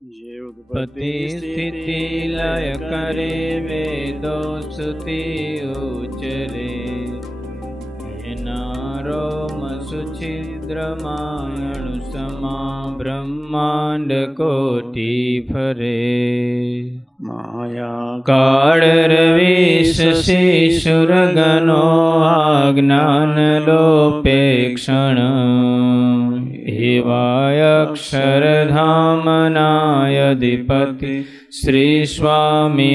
उत्पत्ति स्थिति लय करे वेदो स्तुति उच्चरे नारोम सुछिद्रमायणु समा ब्रह्मांड कोटि फरे माया काळ रविश शिशुरगनो आज्ञान लोपेक्षण एवाय अक्षरधामनायधिपति श्री स्वामिनारायण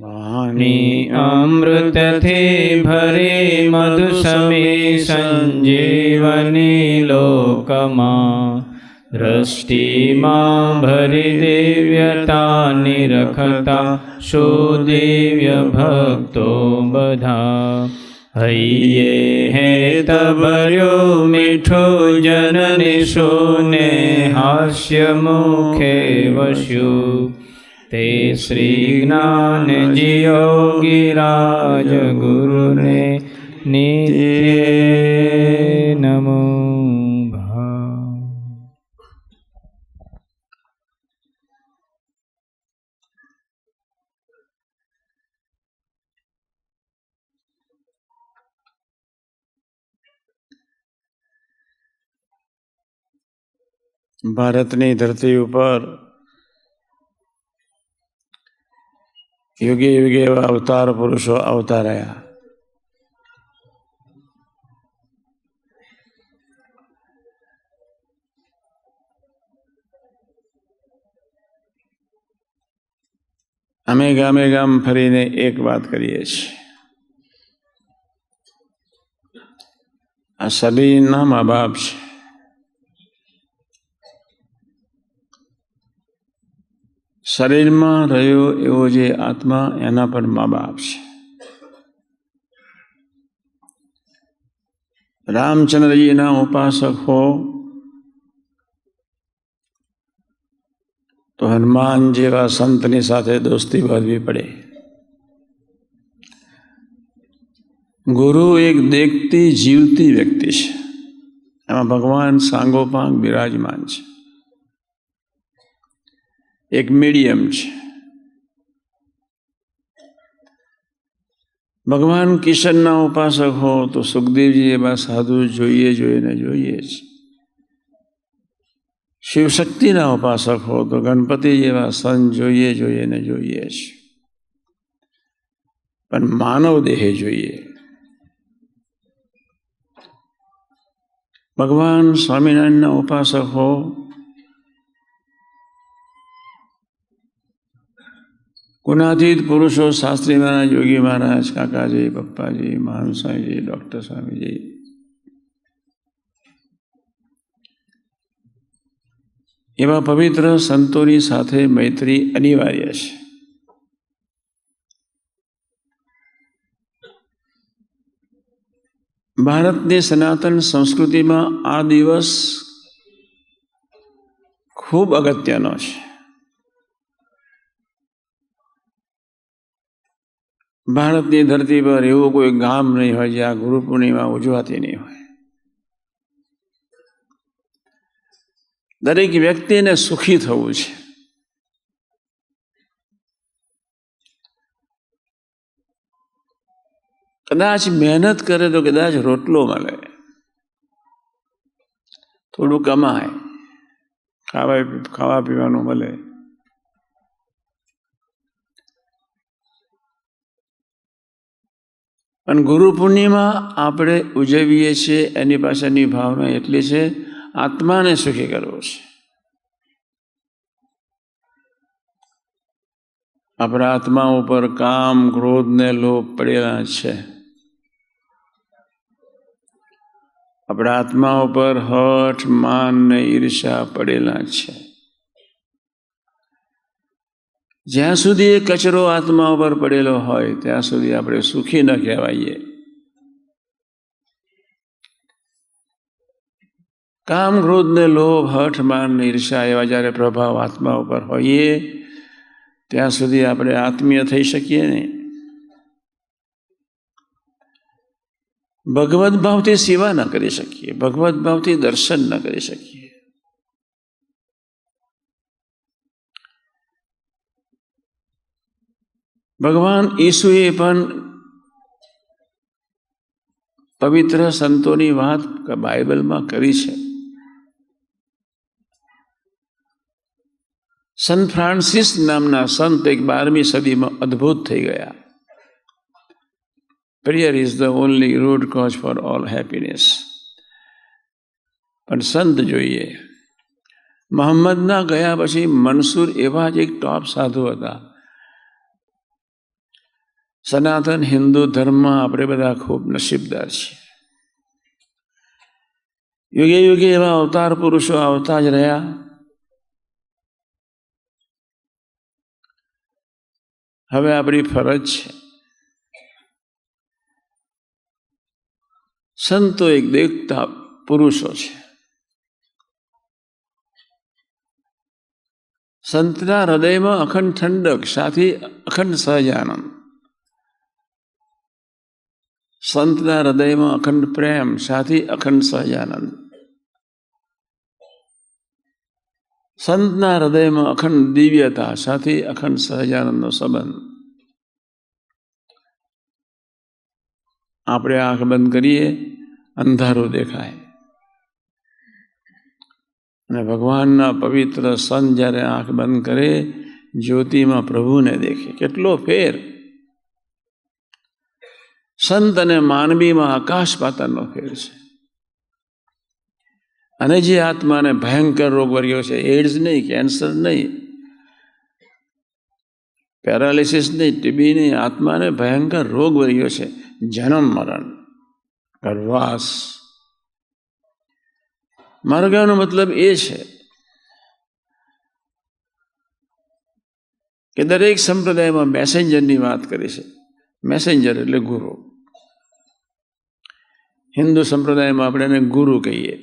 वाणी अमृत थे भरे मधुसमी संजीवनी लोकमा दृष्टि मां भरी दिव्यता निरखता सुदिव्य भक्तो बधा हइये हे तबर्यो मीठो जननी सुने हास्य मुखे वस्यु ते श्री ज्ञान योगिराज गुरु ने नित्य नमो ભારતની ધરતી ઉપર યુગે યુગે એવા અવતાર પુરુષો આવતા રહ્યા. અમે ગામે ગામ ફરીને એક વાત કરીએ છીએ, આ શરીરના મા બાપ છે. શરીરમાં રહ્યો એવો જે આત્મા એના પણ મા બાપ છે. રામચંદ્રજીના ઉપાસક હો તો હનુમાન જેવા સંતની સાથે દોસ્તી બાંધવી પડે. ગુરુ એક દેખતી જીવતી વ્યક્તિ છે, એમાં ભગવાન સાંગોપાંગ બિરાજમાન છે, એક મીડિયમ છે. ભગવાન કિશનના ઉપાસક હો તો સુખદેવજી એવા સાધુ જોઈએ જોઈને જોઈએ છે. શિવશક્તિના ઉપાસક હો તો ગણપતિ જેવા સંત જોઈએ જોઈને જોઈએ છે. પણ માનવ દેહ જોઈએ. ભગવાન સ્વામિનારાયણના ઉપાસક હો ગુણાતીત પુરુષો શાસ્ત્રી મહારાજ, યોગી મહારાજ, કાકાજી, પપ્પાજી, મહાન સ્વામીજી, ડૉક્ટર સ્વામીજી, એવા પવિત્ર સંતોની સાથે મૈત્રી અનિવાર્ય છે. ભારતની સનાતન સંસ્કૃતિમાં આ દિવસ ખૂબ અગત્યનો છે. ભારતની ધરતી પર એવું કોઈ ગામ નહીં હોય જ્યાં ગુરુ પૂર્ણિમા ઉજવાતી નહીં હોય. દરેક વ્યક્તિને સુખી થવું છે. કદાચ મહેનત કરે તો કદાચ રોટલો મળે, થોડું કમાય, ખાવા પીવાનું મળે. અને ગુરુ પૂર્ણિમા આપણે ઉજવીએ છીએ એની પાછળની ભાવના એટલી છે, આત્માને સુખી કરવો છે. આપણા આત્મા ઉપર કામ, ક્રોધ ને લોભ પડેલા છે. આપણા આત્મા ઉપર હઠ, માન ને ઈર્ષ્યા પડેલા છે. જ્યાં સુધી એ કચરો આત્મા ઉપર પડેલો હોય ત્યાં સુધી આપણે સુખી ન કહેવાઈએ. કામ, ક્રોધ ને લોભ, હઠ, માન ને ઈર્ષ્યા એવા જ્યારે પ્રભાવ આત્મા ઉપર હોઈએ ત્યાં સુધી આપણે આત્મીય થઈ શકીએ નહીં. ભગવદ ભાવથી સેવા ન કરી શકીએ, ભગવદ ભાવથી દર્શન ન કરી શકીએ. ભગવાન ઈસુએ પણ પવિત્ર સંતોની વાત બાઇબલમાં કરી છે. સંત ફ્રાન્સિસ નામના સંત એક 12મી સદીમાં અદ્ભુત થઈ ગયા. Prayer is the only root cause for all happiness. પણ સંત જોઈએ. મોહમ્મદના ગયા પછી મંસૂર એવા જ એક ટોપ સાધુ હતા. સનાતન હિન્દુ ધર્મમાં આપણે બધા ખૂબ નસીબદાર છીએ. યુગે યુગે એવા અવતાર પુરુષો આવતા જ રહ્યા. હવે આપણી ફરજ છે. સંતો એક દેખતા પુરુષો છે. સંતના હૃદયમાં અખંડ ઠંડક સાથે અખંડ સહજાનંદ. સંતના હૃદયમાં અખંડ પ્રેમ સાથે અખંડ સહજાનંદ. સંતના હૃદયમાં અખંડ દિવ્યતા સાથે અખંડ સહજાનંદનો સંબંધ. આપણે આંખ બંધ કરીએ, અંધારું દેખાય, અને ભગવાનના પવિત્ર સંત જ્યારે આંખ બંધ કરે, જ્યોતિમાં પ્રભુને દેખે. કેટલો ફેર! સંત અને માનવીમાં આકાશ પાતાળનો ફેર છે. અને જે આત્માને ભયંકર રોગ વર્ગ્યો છે, એડ્સ નહીં, કેન્સર નહીં, પેરાલિસિસ નહીં, ટીબી નહીં, આત્માને ભયંકર રોગ વર્ગ્યો છે, જન્મ મરણ, ગર્ભવાસ. મારો કહેવાનો મતલબ એ છે કે દરેક સંપ્રદાયમાં મેસેન્જરની વાત કરી છે. મેસેન્જર એટલે ગુરુ. હિન્દુ સંપ્રદાયમાં આપણે એને ગુરુ કહીએ,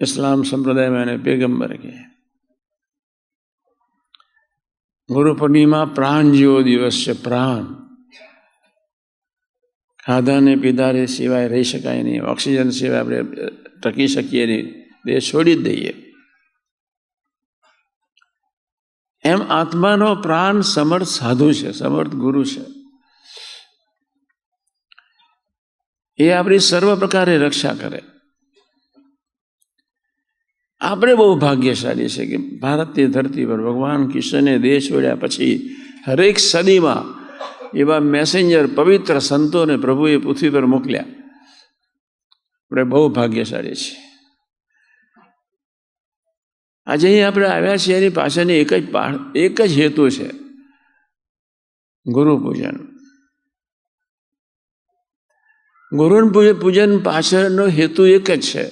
ઇસ્લામ સંપ્રદાયમાં એને પેગમ્બર કહીએ. ગુરુ પૂર્ણિમા પ્રાણ જેવો દિવસ છે. પ્રાણ ખાધાને પીધાને સિવાય રહી શકાય નહીં. ઓક્સિજન સિવાય આપણે ટકી શકીએ નહીં, દેહ છોડી જ દઈએ. એમ આત્માનો પ્રાણ સમર્થ સાધુ છે, સમર્થ ગુરુ છે. એ આપણી સર્વ પ્રકારે રક્ષા કરે. આપણે બહુ ભાગ્યશાળી છે કે ભારતની ધરતી પર ભગવાન કૃષ્ણને દેહ છોડ્યા પછી હરેક સદીમાં એવા મેસેન્જર પવિત્ર સંતોને પ્રભુએ પૃથ્વી પર મોકલ્યા. આપણે બહુ ભાગ્યશાળી છીએ. આજે અહીં આપણે આવ્યા છીએ એની પાછળની એક જ હેતુ છે, ગુરુ પૂજન. ગુરુ પૂજન પાછળનો હેતુ એક જ છે.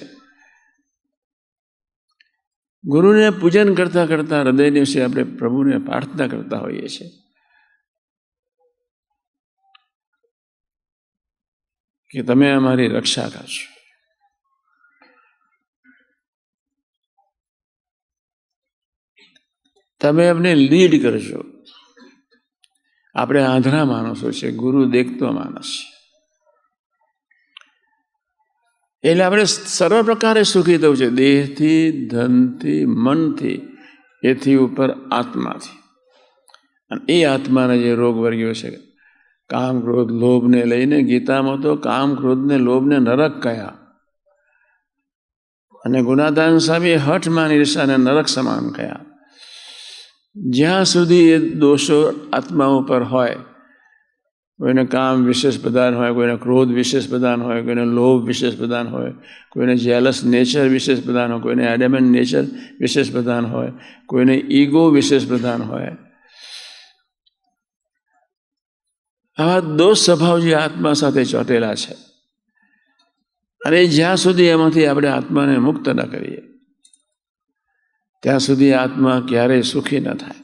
ગુરુને પૂજન કરતા કરતા હૃદય દિવસે આપણે પ્રભુને પ્રાર્થના કરતા હોઈએ છીએ કે તમે અમારી રક્ષા કરશો. તમે અમને લીડ કરશો. આપણે આંધળા માણસો છે, ગુરુ દેખતો માણસ છે. એટલે આપણે સર્વ પ્રકારે સુખી થવું છે, દેહથી, ધનથી, મનથી, એથી ઉપર આત્માથી. અને એ આત્માના જે રોગ વર્ગ્યો છે, કામ, ક્રોધ, લોભને લઈને ગીતામાં તો કામ, ક્રોધને, લોભને નરક કહ્યા. અને ગુનાદાન સામે હઠ ઈર્ષાને નરક સમાન કહ્યા. જ્યાં સુધી એ દોષો આત્મા ઉપર હોય, કોઈને કામ વિશેષ પ્રધાન હોય, કોઈને ક્રોધ વિશેષ પ્રધાન હોય, કોઈને લોભ વિશેષ પ્રધાન હોય, કોઈને જેલસ નેચર વિશેષ પ્રધાન હોય, કોઈને એડેમન્ટ નેચર વિશેષ પ્રધાન હોય, કોઈને ઈગો વિશેષ પ્રધાન હોય. આવા દોષ સ્વભાવ જે આત્મા સાથે ચોટેલા છે, અને જ્યાં સુધી એમાંથી આપણે આત્માને મુક્ત ન કરીએ ત્યાં સુધી આત્મા ક્યારેય સુખી ન થાય.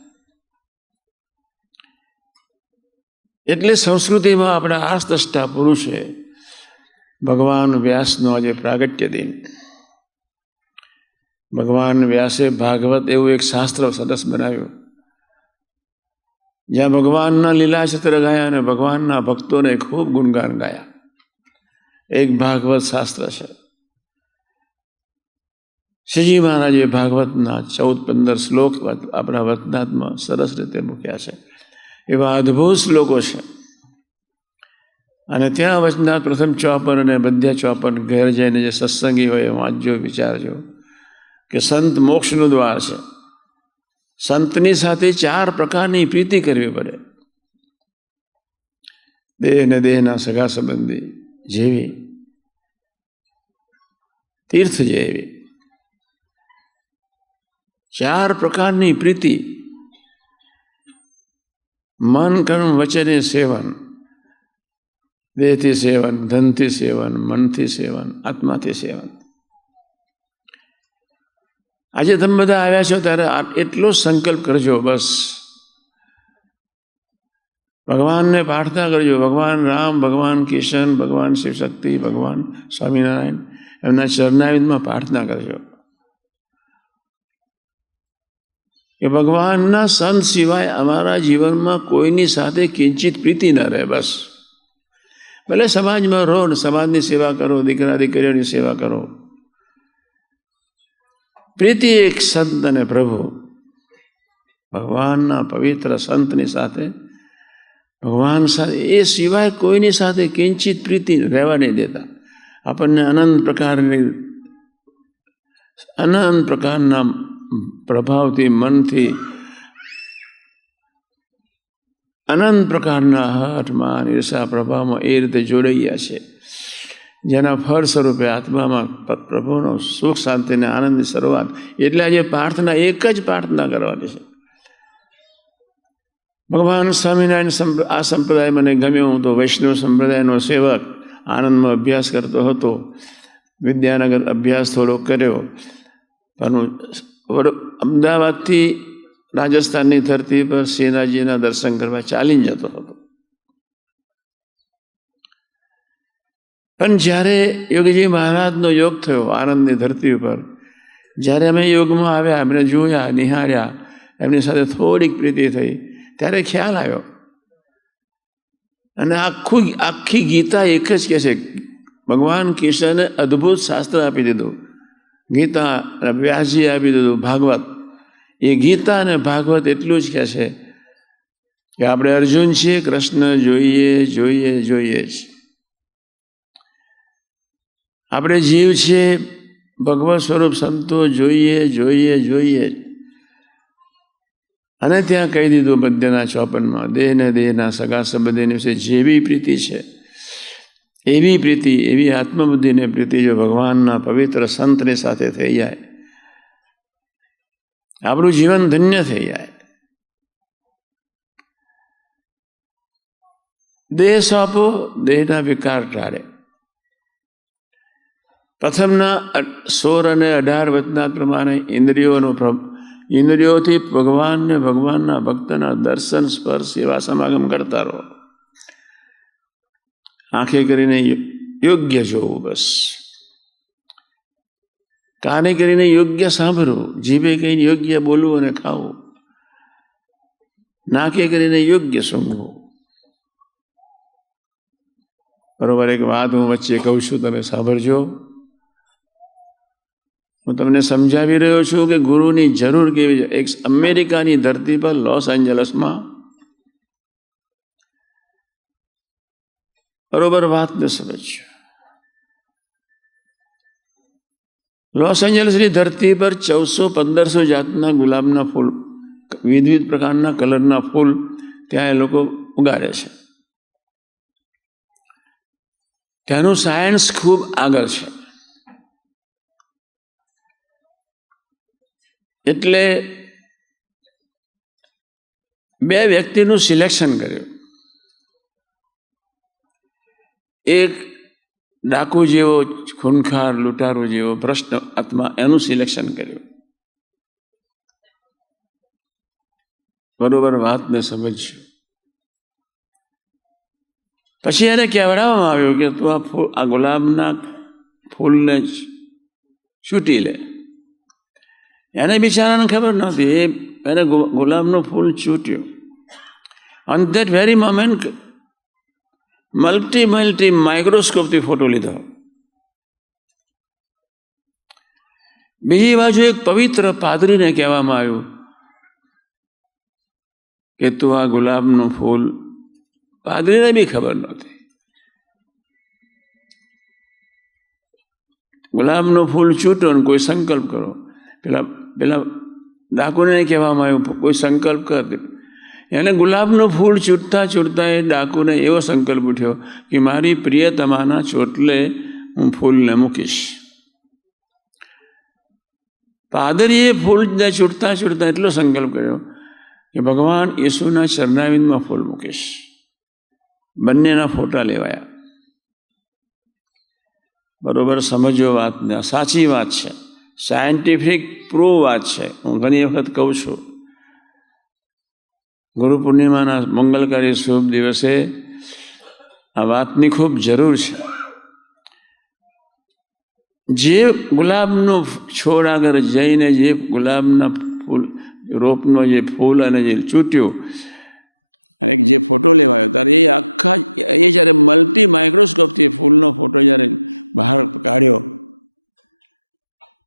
એટલે સંસ્કૃતિમાં આપણા આર્ષદ્રષ્ટા પુરુષે ભગવાન વ્યાસનો આજે પ્રાગટ્ય દિન, ભગવાન વ્યાસે ભાગવત એવું એક શાસ્ત્ર સરસ બનાવ્યું જ્યાં ભગવાનના લીલાચિત્ર ગાયા અને ભગવાનના ભક્તોને ખૂબ ગુણગાન ગાયા. એક ભાગવત શાસ્ત્ર છે. શ્રીજી મહારાજે ભાગવતના 14-15 શ્લોક આપણા વતનાથમાં સરસ રીતે મૂક્યા છે. એવા અદ્ભુત શ્લોકો છે. અને ત્યાં વચના પ્રથમ ચોપન અને બધા ચોપન ઘેર જઈને જે સત્સંગી હોય વાંચજો, વિચારજો કે સંત મોક્ષનું દ્વાર છે. સંતની સાથે 4 પ્રકારની પ્રીતિ કરવી પડે. દેહ ને દેહના સગા સંબંધી જેવી, તીર્થ જેવી 4 પ્રકારની પ્રીતિ. મન, કર્મ, વચને સેવન. દેહથી સેવન, ધનથી સેવન, મનથી સેવન, આત્માથી સેવન. આજે તમે બધા આવ્યા છો ત્યારે એટલો સંકલ્પ કરજો, બસ ભગવાનને પ્રાર્થના કરજો. ભગવાન રામ, ભગવાન કિશન, ભગવાન શિવશક્તિ, ભગવાન સ્વામિનારાયણ એમના ચરણારવિંદમાં પ્રાર્થના કરજો કે ભગવાનના સંત સિવાય અમારા જીવનમાં કોઈની સાથે કિંચિત પ્રીતિ ન રહે. બસ ભલે સમાજમાં રહો ને સમાજની સેવા કરો, દીકરા દીકરીઓની સેવા કરો. પ્રીતિ એક સંત અને પ્રભુ, ભગવાનના પવિત્ર સંતની સાથે, ભગવાન સાથે, એ સિવાય કોઈની સાથે કિંચિત પ્રીતિ રહેવા નહીં દેતા. આપણને અનંત પ્રકારના પ્રભાવથી, મનથી, અનંત પ્રકારના હઠ, માન, ઈર્ષા પ્રભાવમાં એ રીતે જોડાયા છે, જેના ફળ સ્વરૂપે આત્મામાં પ્રભુનો સુખ, શાંતિ અને આનંદની શરૂઆત. એટલે આજે પ્રાર્થના એક જ પ્રાર્થના કરવાની છે. ભગવાન સ્વામિનારાયણ આ સંપ્રદાય મને ગમ્યો. હું તો વૈષ્ણવ સંપ્રદાયનો સેવક આનંદમાં અભ્યાસ કરતો હતો. વિદ્યાનગર અભ્યાસ થોડો કર્યો, પણ અમદાવાદથી રાજસ્થાનની ધરતી પર શ્રીનાથજીના દર્શન કરવા ચાલીને જતો હતો. પણ જ્યારે યોગીજી મહારાજનો યોગ થયો આનંદની ધરતી ઉપર, જ્યારે અમે યોગમાં આવ્યા, એમને જોયા, નિહાળ્યા, એમની સાથે થોડીક પ્રીતિ થઈ, ત્યારે ખ્યાલ આવ્યો. અને આખી ગીતા એક જ કહે છે. ભગવાન કૃષ્ણને અદ્ભુત શાસ્ત્ર આપી દીધું, ગીતા વ્યાસજી આપી દીધું ભાગવત. એ ગીતા અને ભાગવત એટલું જ કહે છે કે આપણે અર્જુન છીએ, કૃષ્ણ જોઈએ જોઈએ જોઈએ જ. આપણે જીવ છીએ, ભગવત સ્વરૂપ સંતો જોઈએ જોઈએ જોઈએ જ. અને ત્યાં કહી દીધું મધ્યના 54માં, દેહ ને દેહના સગા સંબંધીની વિશે જેવી પ્રીતિ છે એવી પ્રીતિ, એવી આત્મબુદ્ધિની પ્રીતિ જો ભગવાનના પવિત્ર સંતની સાથે થઈ જાય, આપણું જીવન ધન્ય થઈ જાય. દેહ સોંપો, દેહના વિકાર ટાળે. પ્રથમના 16 અને 18 વચના પ્રમાણે ઇન્દ્રિયોથી ભગવાનને, ભગવાનના ભક્તના દર્શન, સ્પર્શ, સેવા, સમાગમ કરતા રહો. આંખે કરીને યોગ્ય જોવું, બસ. કાને કરીને યોગ્ય સાંભળવું, જીભે કહીને યોગ્ય બોલવું અને ખાવું, નાકે કરીને યોગ્ય સૂંઘવું. બરોબર, એક વાત હું વચ્ચે કહું છું, તમે સાંભળજો. હું તમને સમજાવી રહ્યો છું કે ગુરુની જરૂર કેવી છે. એક અમેરિકાની ધરતી પર લોસ એન્જલસમાં, બરોબર વાતને સમજો. લોસ એન્જલસની ધરતી પર 1400-1500 જાતના ગુલાબના ફૂલ, વિવિધ પ્રકારના કલરના ફૂલ ત્યાં એ લોકો ઉગાડે છે. ત્યાંનું સાયન્સ ખૂબ આગળ છે. એટલે 2 વ્યક્તિનું સિલેક્શન કર્યું. એક ડાકુ જેવો, ખૂનખાર, લૂંટારો જેવો ભ્રષ્ટ આત્મા, એનું સિલેક્શન કર્યું. બરોબર વાતને સમજજો. પછી એને કહેવડાવવામાં આવ્યું કે તું આ ગુલાબના ફૂલને છૂટી લે. એને બિચારાને ખબર નહોતી. એને ગુલાબનું ફૂલ છૂટ્યું. On that very moment multi માઇક્રોસ્કોપથી ફોટો લીધો. બીજી બાજુ એક પવિત્ર પાદરીને કહેવામાં આવ્યું કે તું આ ગુલાબનું ફૂલ, પાદરીને બી ખબર નહોતી. ગુલાબનું ફૂલ છૂટો ને કોઈ સંકલ્પ કરો. પેલા ડાકુને કહેવામાં આવ્યું કોઈ સંકલ્પ કર. એને ગુલાબનું ફૂલ છૂટતા છૂટતા એ ડાકુને એવો સંકલ્પ ઉઠ્યો કે મારી પ્રિયતમાના ચોટલે હું ફૂલને મૂકીશ. પાદરીએ ફૂલને છૂટતા છૂટતા એટલો સંકલ્પ કર્યો કે ભગવાન ઈસુના ચરણાવિંદમાં ફૂલ મૂકીશ. બંનેના ફોટા લેવાયા. બરોબર સમજો વાતને, સાચી વાત છે, સાયન્ટિફિક પ્રૂવ વાત છે. હું ઘણી વખત કહું છું, ગુરુ પૂર્ણિમાના મંગલકારી શુભ દિવસે આ વાતની ખૂબ જરૂર છે. જે ગુલાબનો છોડ આગળ જઈને જે ગુલાબના ફૂલ રોપનો જે ફૂલ અને જે ચૂંટ્યું અને જે ફોટો લેવાયો ત્યારે એ આખા એ જ્યારે મલ્ટી માઇક્રોસ્કોપથી ફૂલનો ફોટો જ્યારે બહાર કાઢ્યો,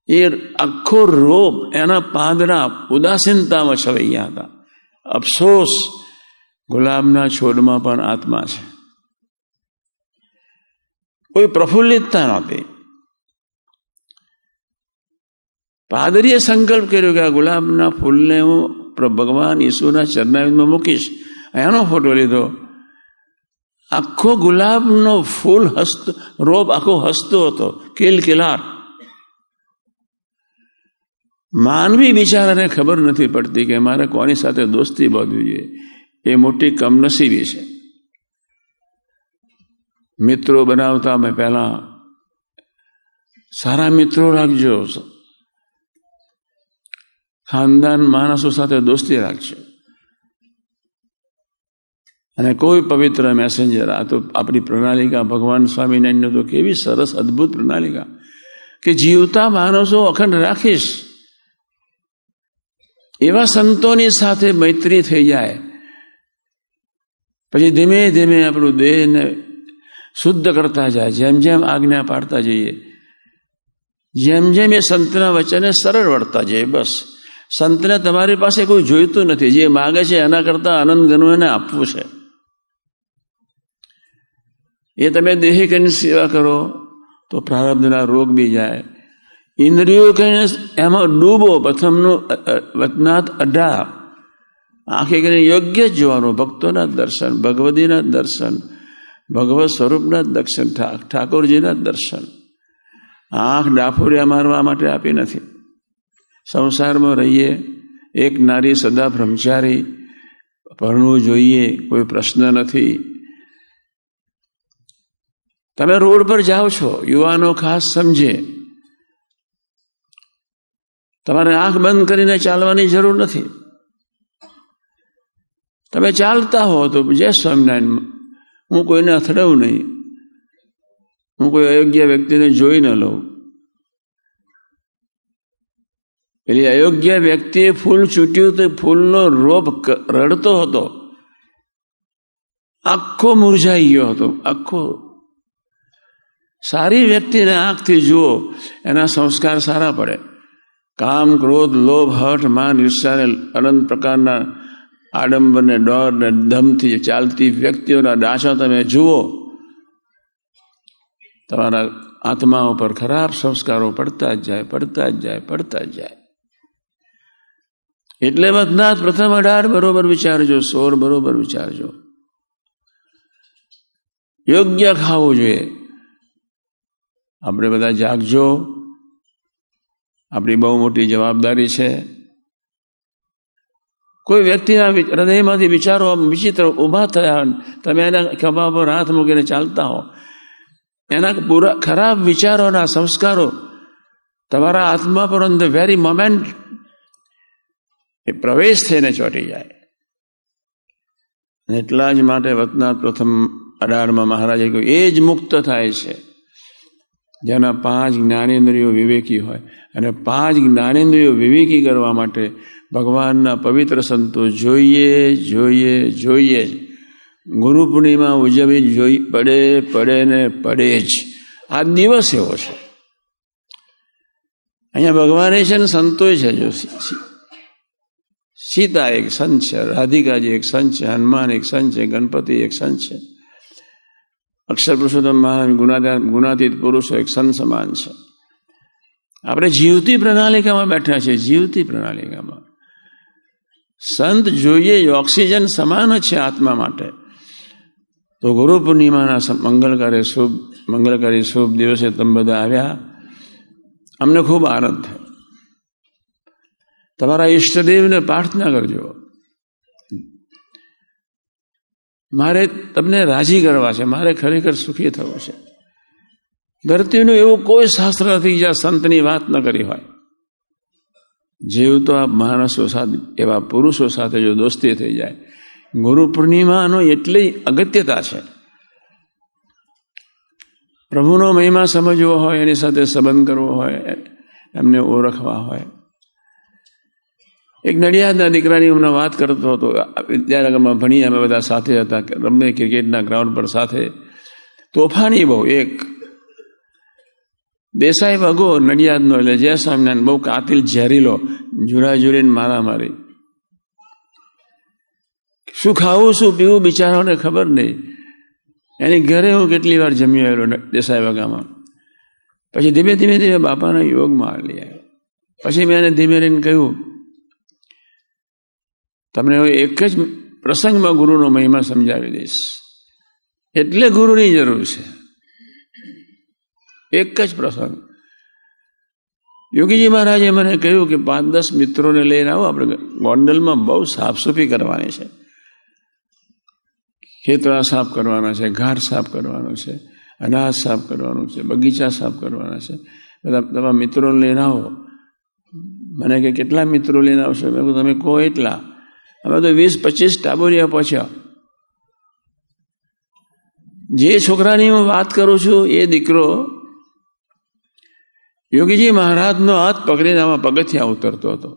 એ આખો રોપ, એના પાંદડા ઉદાસીનતામાં છવાઈ હતા. અફસોસ, ગુલાબના છોડમાં પણ આત્મા છે. કોઈ પ્રફુલ્લિતતા નહોતી. પાદરીએ સંકલ્પ કર્યો કે આ ગુલાબના ફૂલને હું ભગવાન ઈસુના ચરણાવિંદમાં મૂકીશ. એનો ફોટો લીધો. આખો ગુલાબનો ફૂલ રોપ આખો હસતો હતો, કિલકિલાટ. માનવી બિચારાને ખબર નથી પડતી કે મારે કોની સાથે દોસ્તી બાંધવી જોઈએ. એ મોટી કમનસીબી છે. મિત્રો બનાવતા મેં પહેલા સારા મિત્રો રાખજો, ખાનદાન માણસો સાથે દોસ્તી રાખજો. અને કોઈ પવિત્ર મેસેન્જર, આ તો આપણી પ્રણાલિકા ભગવાન સ્વામિનારાયણનો તો કેવી સરસ અદ્ભુત પ્રણાલિકા કે જીવતા માણસો અખંડ રાખીશ. એવા સંતોની સાથે મૈત્રી થઈ જાય, પછી ધીમે ધીમે આપણું દેહને શુદ્ધ કરતા જાય. જેમ જેમ આજ્ઞા પાડતા જઈએ, જેમ જેમ એ સંતના વચને સરળ વળતા જઈએ. બસ સંતને તમારી પાસે કોઈ જોઈતું નથી. જે માગે છે એના કરતા આનંદ ઘણું એને આપવું છે. એ તમે દેહી કરીને સેવા કરો તો પ્રારબ્ધના રોગ બી જાય. ઇન્દ્રિયો કહીને એમાં ડૂબો. પ્રથમનું વચનાથ 18 આંખે કરીને યોગ્ય જ જોવાનું. ભક્તોના દર્શન, ભગવદીના દર્શન, ભગવત સ્વરૂપના દર્શન, ઠાકોરજીના દર્શન. આંખ ડાફોરિયા મારવા માટે આપી નથી. સંસારમાં રહીએ, એક નારી સદા બ્રહ્મચારી, ભણવું જોઈએ, કોઈ પ્રશ્ન નથી. તમે રોડ પર જાઓ છો, યુવાનો ખાસ સમજે, તમારે આંખ બંધ કરીને ચાલવાની જરૂર નથી. તમે ચાલતા હો તો જય સ્વામિનારાયણ, હું કોઈને અથડાવું નહીં, હું કોઈ અયોગ્ય વ્યક્તિને જોઈ ન લઉં. પેલી અયોગ્ય વ્યક્તિએ ફૂલ છૂટ્યું તો ફૂલનો રોપ રડતો હતો, આખો મુરઝાઈ ગયો હતો, આખો. સારી વ્યક્તિને આંખથી જુઓ, એના સંસ્કાર સારા પડે. કામ, ક્રોધ, લોભ, હઠ, માન, ઈર્ષા, અનંત પ્રકારના આડંબર ને ડર ને ધમથી ચાલતી વ્યક્તિઓના ડાચા તમે જુઓ, તમારા આત્માઓ પર ખરાબ સંસ્કારો પડતા જ જાય, પડતા જ જાય, પડતા જ જાય. એટલે વચનાથ પ્રથમ 18 બરોબર વિચારજો, 16 બરોબર વિચારજો. યોગ્ય ખાવું જોઈએ. આપણે બધા જાગજો, આપણી બહુ મોટી જવાબદારી છે. કોઈ વ્યક્તિના હૃદયમાંથી વિચારો વિચિત્ર ઊભા થયા, તમે એના ખભા પર હાથ મૂકીને ચાલતા હો, એના પૂરા ખરાબ વિચારોના સંસ્કારો તમારા આત્મા પર ઓન ધ વેરી મોમેન્ટ એ પ્રવેશ થઈને ચોંટી જાય. એટલા જ માટે વચનાથ પ્રથમ 18 મહારાજે કહ્યું, એ જ મુક્ત થાય છે જેના 5 જ્ઞાનેન્દ્રિયો વિવેકી હોય. અને 5 જ્ઞાનેન્દ્રિયો વિવેકી કરવા માટે ભગવાનના પવિત્ર સંતો જોઈએ જોઈએ જોઈએ. ગુરુ પૂર્ણિમા ઉજવવી પડે ને પડે જ. આ દિવસ એવો છે. અહીંયા ભગવાને છે ને સંતોય છે. જો સીતા એક સંત છે, રાધિકાજી એક સંત છે, હનુમાન એક સંત છે, ગણપતિ એક સંત છે, અક્ષર પુરુષોત્તમ મહાન ગુણાતીત પુરુષો એક સંત સમાન છે. આપણે જીવતી પ્રણાલિકામાં બેઠા છીએ, જીવતી પ્રણાલિકામાં. સંત જોઈએ ઓક્સિજન સમાન જ છે આત્મા માટે. તો ગુરુ પૂર્ણિમાના મંગલકારી શુભ દિવસે તમે બધા આવ્યા, અમને ખૂબ આનંદ થાય. તમારા ઈષ્ટદેવને પ્રાર્થના કરજો. મારે તમને રાજી કરવા છે, મારે ખરેખર સુખી થવું છે. ધરતીનું એવું કોઈ શાસ્ત્ર નથી જ્યાં સંતની વાત ન કરી હોય. જેવું તો આ માણસો સાથે, એવા પુરુષો સાથે જો દોસ્તી થઈ જાય, ગુરુ પૂર્ણિમાનો એટલી અગત્યતા છે. પ્રભુનો મહિમા સમજવો હોય, એની સાથે સંબંધ કરવો હોય, એમને ઓળખવા હોય. એક નડિયાદના દીકરાની હમણાં વાત કરતો હતો. વિદ્યાનગરમાં ભણી, અમે બધા સાથે હતા, રમે ક્રિકેટના ગ્રાઉન્ડ પર સાથે. તોફાની બહુ એક દેસાઈ ભગો નડિયાદનો, એટલે જય સ્વામિનારાયણ, બહુ કાતિલ ઝેરીલો, જુરાજુરીને મારામારી. શું ખાવું શું પીવું બિચારાઓને ખબર નહીં. એની ઘરે હું કેટલી વાર જમી આવેલો દેસાઈ ભગામાં. પછી ધીમે ધીમે ધીમે બાપાના યોગમાં લઈ આવ્યો. પછી મેં એને ધીમે રહીને કહ્યું, તમને એક જ પ્રસંગમાં ગુરુનો મહિમા સમજાવી દઈશ, એટલે ગુરુની જરૂર છે. એક જ પ્રસંગ. યોગીજી મહારાજે મને કહ્યું કે 5-10 મિત્રોને લઈને આવો, આપણે ગોંડલમાં બહુ સાફસૂફી કરવાની છે. ખેતરા સાફ કરવાના છે, ઘાટ સાફ કરવાનો છે, અનાજ સાફ કરવાનું છે, બગીચા સાફ કરવાના છે. બધા તમારા મિત્રોને લઈને આવો. મને કે કેટલા મિત્રો લઈને આવશો? મેં કહ્યું તમે કહો એટલા. અમે તો 20-25 ટાબોરિયા પહોંચ્યા. જે છોકરાની હું વાત કરું છું એ દીકરો યોગીજી મહારાજનો હાથ પકડીને આમાં પગથિયા ઉતરતો હતો.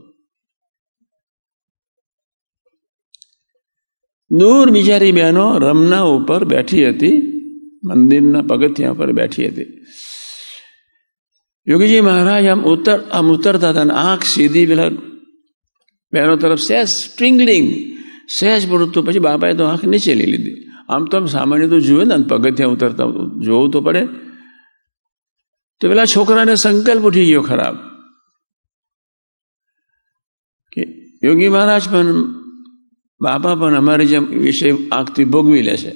દૂર બિચારી બહેનો રમના ઉપર બેઠી હતી, મંદિરના પગથિયા ઉપર બેઠી હતી. યોગીજી મહારાજ આમ ઉતરતા હતા, આંખ સીધી પેલા બહેનો તરફ સહેજ સ્ટ્રિંગલિંગ, સહેજ પૂરતું. પછી બાપાએ તો આંખ નીચે લઈ લીધી. આમ તો આમ સામાન્ય તો જુએ ને, પગથિયા ઉતરતા જોવું તો પડે. તો પેલા છોકરાને સંકલ્પ ઉઠી ગયો ખરાબ કે યોગી મહારાજ પણ બાપા પણ અમારી જેમ વિષય આંખથી ભોગવી લેશે.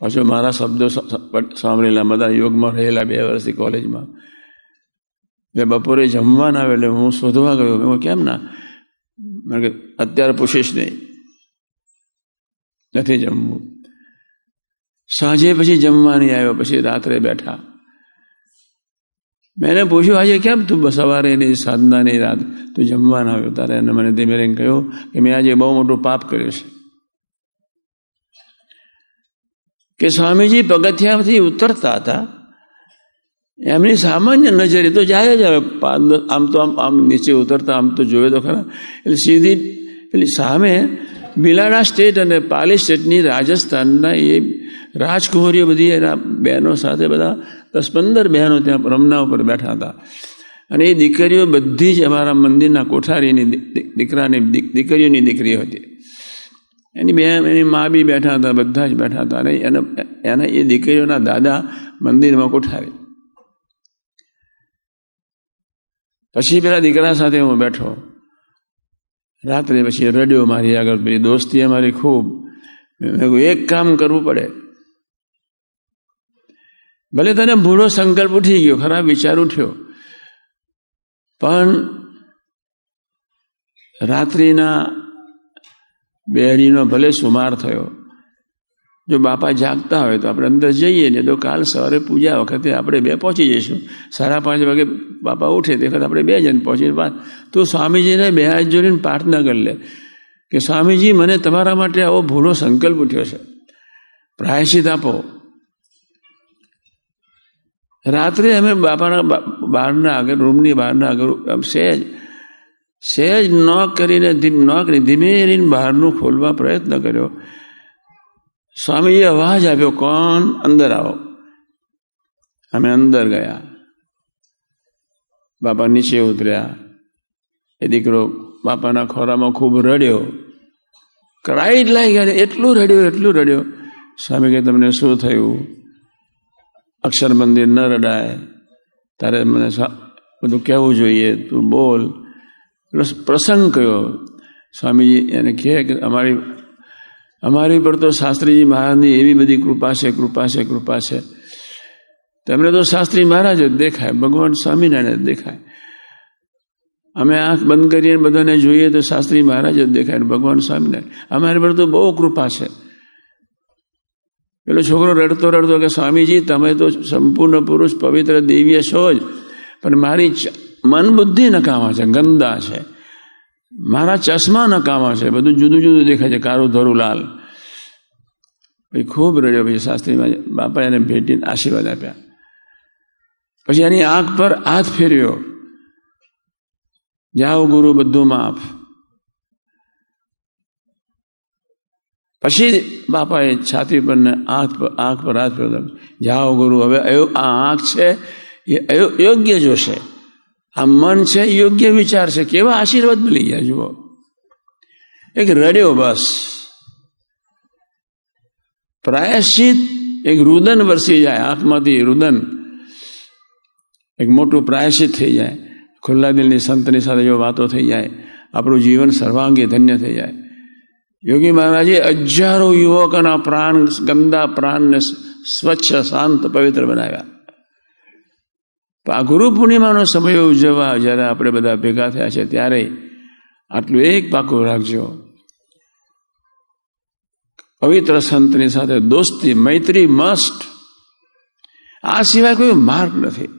પાછો મારા શબ્દો સાંભળેલા, બધા યોગમાં રહેલા 2 વર્ષથી કોલેજમાં. એટલે બપોરે જમવાના આવે એટલે હું શોધવા ગયો. હું કેમ ના? કે અત્યારે પૂછીશ નહીં, નથી જમવું. સાંજે પછી જમવાની આવ્યો, પછી રાત્રે બેઠા. મેં એને પૂછ્યું આજે કેમ તું સવારે નહીં, સાંજના નહીં, રાત તું જમવાના આવ્યો? તારે એને મને ધીમે રહીને કહ્યું કે મેં આજે બહુ મોટું પાપ કર્યું છે. કે સ્વામીજી પગથિયાથી ઉતરતા હતા, એમની સામાન્ય નજરે તો જાય જ આવે, આમ તો આમ નીચે ઉતરતા આમ તો જોયે તો ખરા. એટલે સીધી પેલી સામે બિલાડા સ્ટેટ અને પાલી સ્ટેટની રાજસ્થાનના એ રાજકુંવરીઓ બધી એના બહેનો સાથે બધા 10-15 બહેનો ત્યાં રમના ઉપર બેઠા હતા. અને એ દીકરીઓ બધી જ અમારા મંદિરના કોઠારીની દીકરીઓની દીકરીઓ હતી. એની મા બી બેઠા હતા, બધા જ બેઠા હતા. અને એના એ દીકરીઓના દાદા મંદિરમાં કોઠારી. પછી પેલા દીકરા સાથે હું બેઠો રાત્રે. પછી રડ્યો મારી આગળ. પેલી દોસ્તી અમારી ખૂબ. મેં કહ્યું એક કામ કરવું પડે. ભલે તને ભૂલો સંકલ્પ ઉઠી ગયો, ખરાબ વિચાર ઉઠ્યો, પણ રાત્રિના બેહરીનો ભલે સુમાર થયો. જો બાપા જાગતા હોય તો આપણે અંદર જઈએ, ને તો કાલ સવારે પૂજા વખતે આપણે 2 પહોંચી જઈશું. 5:30 વાગે બાપા ઉઠે તે વખત આપણે 2 જણ પહોંચીને તું સ્વામીજીને 2 હાથ જોડીને પ્રાર્થના કરી લે કે સ્વામીજી મને તમારા માટે આવો ભૂલો સંકલ્પ ઉઠ્યો છે, પ્રાયશ્ચિત આપો. રાત્રે અમે બાપાના બહારના આગળ, રૂમની બહારના આગળ સહેજ નોક કરીને ધીમે રહીને બહારનું ખોલવા પ્રયત્ન કર્યો. સ્વામીજીએ અવાજ આપ્યો, કોણ? અંદર આવો. અમે અંદર ગયા. બાપા નીચે ઉતર્યા. એ દીકરો બાપાના ખોરામાં ખૂબ રડ્યો, ક્રાઇડ લાગી ગયા, એટલું રડ્યો. સ્વામી કે તમને શું થયું? અક્ષર મંદિર ન રડાય, તારે મને બધું કહેવું જોઈએ, તું બોલ. એટલો પ્રસંગ કયો. સ્વામીજી એને કહે કે અમારી પર તો શાસ્ત્રીજી મહારાજની એવી બધી કૃપા છે. તેમને તો શાસ્ત્રી મહારાજ જ દેખાય, ભગવાન સ્વામિનારાયણ જ દેખાય. અમે આંખ બંધ કરીએ બધાને જોઈએ તો શાસ્ત્રી મહારાજ જ દેખાય, ભગવાન સ્વામિનારાયણ. અમારી પર તો બહુ કૃપા છે. પેલો છોકરો રડતો કે સ્વામીજી તમે તો સંપૂર્ણ પુરુષ પવિત્ર દિવ્ય છો જ, પણ મારી મન બુદ્ધિ નકામા છે, ગંદા છે, મારા ચશ્મા નકામા છે, બધું જુદું દેખાય છે, કાળું ધોળું લાલ. પછી ખૂબ રડ્યો. પછી શાસ્ત્રીમાં બાપા એને ભેટીને આશીર્વાદ આપ્યા. પછી એની આંખ પર હાથ ફેર્યો, જાઓ ગુરુ બધું માફ. પછી બાપાએ છાતી પર ને આંખ પર હાથ ફેરવ્યો, જાઓ ગુરુ હવે આ આંખ છે એ યોગ્ય જોશે, આ મન છે યોગ્ય વિચાર છે. કેવા આશીર્વાદ મળી ગયા જુઓ. એક રડ્યો બસ. પ્રાયશ્ચિત એક રુદન વરસી જાય, આંખમાંથી રુદન એક મોટું પ્રાયશ્ચિત થઈ જાય. ખુલ્લા દિલની સંતની સાથે જો વાતો થઈ જાય, આપણું જીવન સર્વાંગી ધન્ય થઈ જાય. યોગી મહારાજે હજારો યુવકોના પ્રાણ, ગંદા પ્રાણને સ્વચ્છ, શાંત, પવિત્ર બનાવ્યા. આ ગુરુ પૂર્ણિમાનો સમય ઉજવવા જ્યારે આપણે બધા ભેગા થયા છે ત્યારે આટલું એક પાકું રાખજો, પવિત્ર સંતની સાથે દોસ્તી, મૈત્રી મસ્ટ. આ સિવાય કોઈ માર્ગ નથી.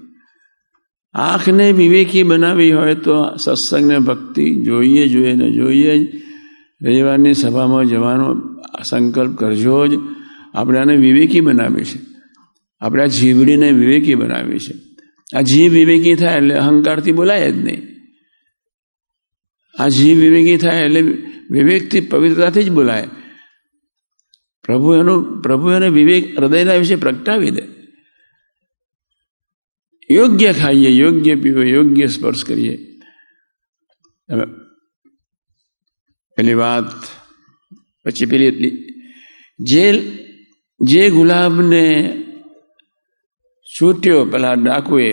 આંખને વિવેકી બનાવી હોય તો સત્સંગને ભક્તિ જોઈએ ને જોઈએ જ. રવિવારની સભામાં જવાનો સંકલ્પ કરજો જ. આપણે આને વિવેકી બનાવી છે, આપણે આ જીવડીને વિવેકી બનાવી છે. આ જીવ વિવેકી થાય એટલે અહંકારથી બોલાય જ નહીં. આ જીવ વિવેકી થાય એટલે વિવેકથી, પવિત્રતાથી જ બોલાય. પ્રભુ એને વિવેક હૃદયના વિશે પ્રગટાવી દે. યોગ્ય ખાઈએ, યોગ્ય પીવો, યોગ્ય સ્પર્શ કરીએ. પેલી વાત પછી પેલી જે ગુલાબને છૂટ્યો પેલા ડાકુએ,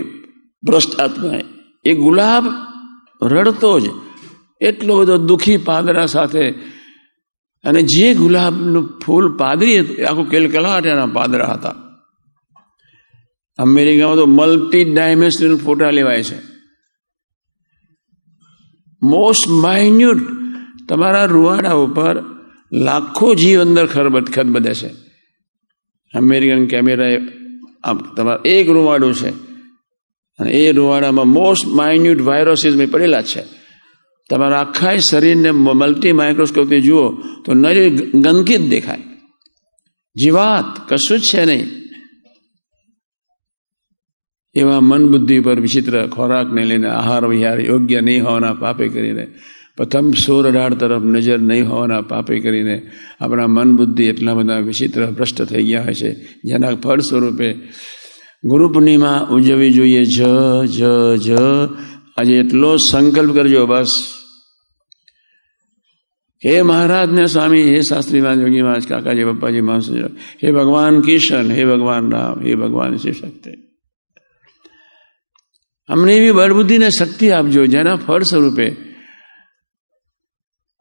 ભ્રષ્ટ આત્માએ, એ ગુલાબ રડતો જ એટલો બધો દુઃખી પાદરા સાથે. અને જે ગુલાબનું ફૂલ પાદરી હતું એ આખું કેલકલાટ એના પાદરા હતા. અમેરિકામાં તો મલ્ટી ડાયમેન્શનલ ફોટા લેવાય છે. મોસ્ટ માઇન્યુટ, તમારા રૂવાડા ઉપર લાખો જીવ અંદર ખદબદે છે. અમેરિકન કેમેરાએ તમારા એક રૂવાડું છે અને એ રૂવાડામાં મોસ્ટ માઇન્યુટ વાયરસીસ પડેલા છે. તમારા આખા શરીરને મલ્ટી માઇક્રોસ્કોપથી જુઓ તો નરી ગંદકી જ દેખાય, જીવાત કશું જ છે નહીં. એવા મન બુદ્ધિ પર વિચિત્ર ખોરાકને લઈને, આહાર વિહાર યોગ્ય નહીં હોવાના પાપે કરીને, પ્રથમ 16-18 તરફ નજર નહીં હોવાના પાપે કરીને આપણા મન બુદ્ધિ એટલા બધા વિચિત્ર ભ્રષ્ટ થઈ ગયા હોય છે, જેના ફળ સ્વરૂપે ગુરુ પૂર્ણિમા ઉજવવી જોઈએ. આજે એટલો સંકલ્પ કરજો બસ. હે મહારાજ ને સ્વામી, હે શાસ્ત્રી મહારાજ, યોગી મહારાજ, કાકાજી, પપ્પાજી, મહારાજ, હે ભગવાન કિશન, હે ભગવાન રામ, હે ભગવાન શિવ શક્તિ, અમને એવી બળબુદ્ધિને શક્તિ આપજો જેના ફળ સ્વરૂપે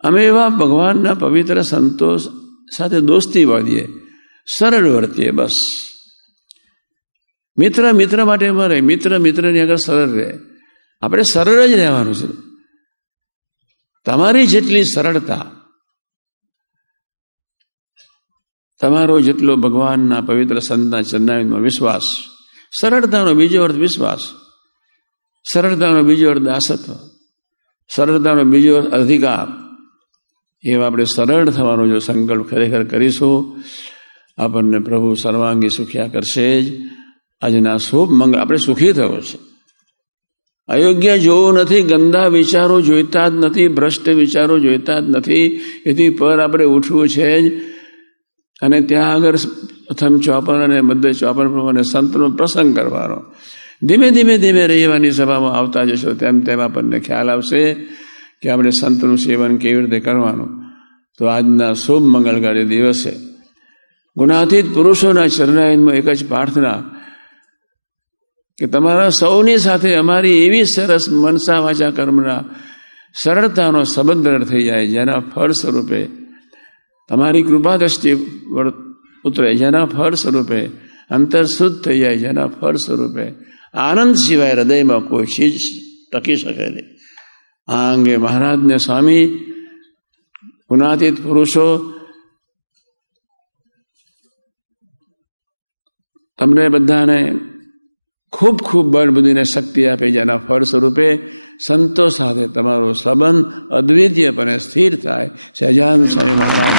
અમે એવા ભગવાનના પવિત્ર સંતો સાથે દોસ્તી બાંધીએ, સરળ વર્તીએ બસ. મિત્ર માટે મરે, મિત્રની આગળ સરળ રહે. આપણે સરળ જ રહેવાનું છે. તમારી જેટલી સરળતા, તમારો જેટલો ભગવાનના પવિત્ર સંતના ચરણારવિંદમાં વિશ્વાસ. સરળતાનો બીજો અર્થ વિશ્વાસ, સરળતાનો બીજો અર્થ દાસત્વ, સરળતાનો બીજો અર્થ અધિકાર. એવા આપણે સરળ થવાનો જો સંકલ્પ ખરેખર કરીશું, આપણને પ્રભુ સર્વાંગી સુખ્યા કરશે જ. આજના શુભ મંગળ આપણે સુખી થયો છે. અયોગ્ય જોવું નથી, ગંદા વિચારો જોઈતા જ નથી, ભ્રષ્ટ વિચારો જોઈતા જ નથી. એથી પર આપણે ઉઠવું છે જ. અને ત્યાં આગળ પ્રથમ ચોપન અને મધ્ય ચોપન પ્રમાણે સંતનો પ્રસંગ કરવાનો. ધીમે ધીમે રવિવારની સભામાં આવતા જશો તેમ આપણને ખ્યાલ આવશે કે આપણે સંતનું સેવન કેવી રીતે કરવાનું, તો આજના શુભ મંગળકારી દિવસે ગુણાતીત પુરુષોના શરણાઈમાં એક જ પ્રાર્થના કે તમારા સૌની સાથે અમારી એવી સરસ મનસા વાચા કર્મના સરળતાનો સંબંધ થઈ જાય, જેના ફળ સ્વરૂપે તમારી કૃપા દ્રષ્ટિ ઉતરે, જેના ફળ સ્વરૂપે અંતર શુદ્ધ થઈ જાય, જેના ફળ સ્વરૂપે આનંદ સિવાય હૃદયમાં કોઈ ચીજ ટકી શકે નહીં. આ અંગે મહારાજને સ્વામી ગુણાતીત પુરુષો તમને બધાને ખૂબ ખૂબ બળ બુદ્ધિને શક્તિ આપે, જેના ફળ સ્વરૂપે સંતો સાથે તમારો સંબંધ અદ્વિતીયપણે સ્થિર થાય. સહજાનંદ સ્વામી મહારાજ